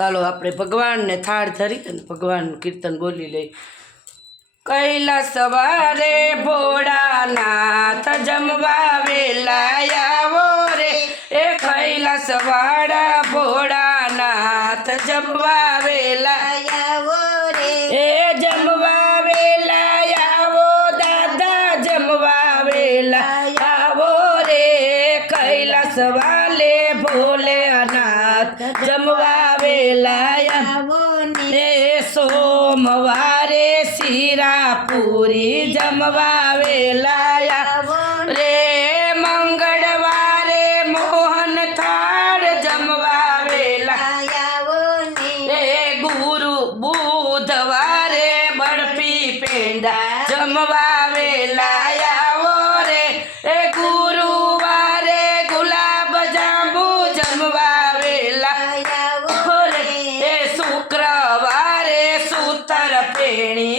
ચાલો આપણે ભગવાનને થાળ ધરી અને ભગવાનનું કીર્તન બોલી લઈ. કૈલા સવારે ભોળાનાથ જમવા વેલા આવો રે. એ કૈલાસ વાળા ભોળાનાથ જમવા આવો રે. જમવા વેલા આવો દાદા જમવા વેલા આવો રે. કૈલાસ જમવા સોમવારે શીરા પૂરી જમવા વેલાયા. રે મંગળવારે મોહન થાળ જમવા વેલાયા. રે ગુરુ બુધવારે બરફી પેંડા જમવા વેલાયા. રે એ ગુરુવારે ગુલાબ જાંબુ જમવા વેલા આવો રે રે શુક્રવારે સૂતર પેણી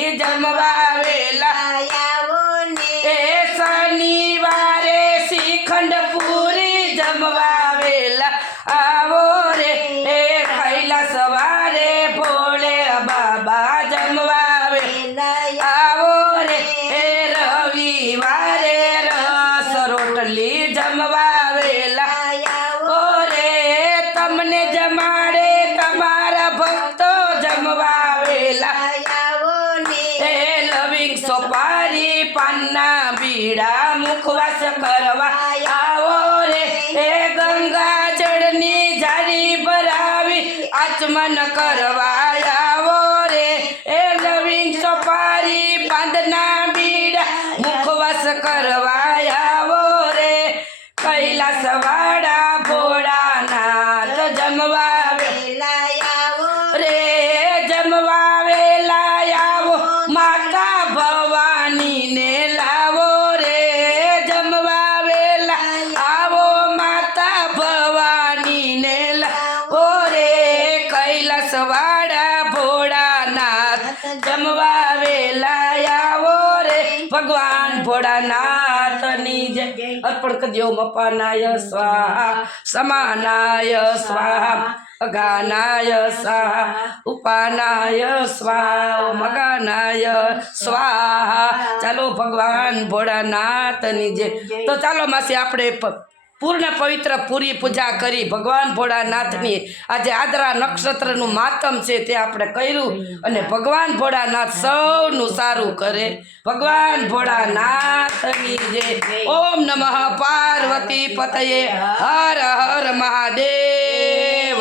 જમવા ઓ રે તમને જમાડે તમારા ભક્તો જમવા સોપારી પાનના બીડા મુખવાસ કરવા. આવો રે, એ ગંગા જળની જારી ભરાવી આચમન કરવા. કૈલાસ વાળા ભોળાનાથ જમવા વે- રે જમવા વેલા આવો માતા ભવાની ને લાવો રે જમવા વેલા આવો માતા ભવાની ને લાવો રે, કૈલાસ વાળા ભોળાનાથ જમવા વેલા આવો ભગવાન ભોળાનાથની જય. અર્પણ કરજો મપાનાય સ્વાહા સમાનાય સ્વાહા અગાનાય સ્વાહા ઉપાનાય સ્વાહા મગાનાય સ્વાહા. ચાલો ભગવાન ભોળાનાથની જય. તો ચાલો માસી આપણે પૂર્ણ પવિત્ર પૂરી પૂજા કરી ભગવાન ભોળાનાથની આજે આદરા નક્ષત્રનું માતમ છે તે આપણે કર્યું અને ભગવાન ભોળાનાથ સૌનું સારું કરે. ભગવાન ભોળાનાથની જય ઓમ નમઃ પાર્વતી પતયે હર હર મહાદેવ